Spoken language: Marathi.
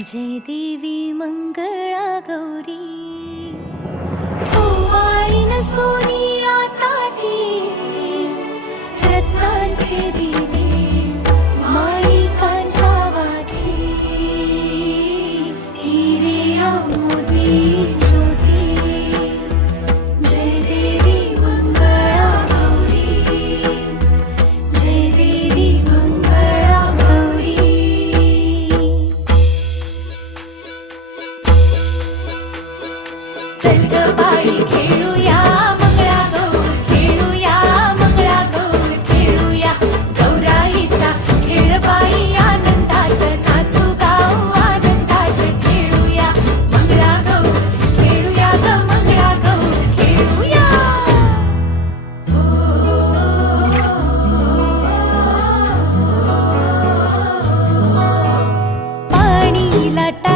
जय देवी मंगळा गौरी ओवाळीन सोनिया ताटी रत्नांचे दिवे माणिकांच्या वाती हिरे मोती ज्योती जय देवी मंगळा गौरी जय देवी मंगळा गौरी चल ग बाई खेळूया मंगळागौर खेळूया मंगळागौर खेळूया गौराईचा खेळ बाई आनंदात नाचू गाऊ आनंदात खेळूया मंगळागौर खेळूया ग मंगळागौर खेळूया पाणी लाटा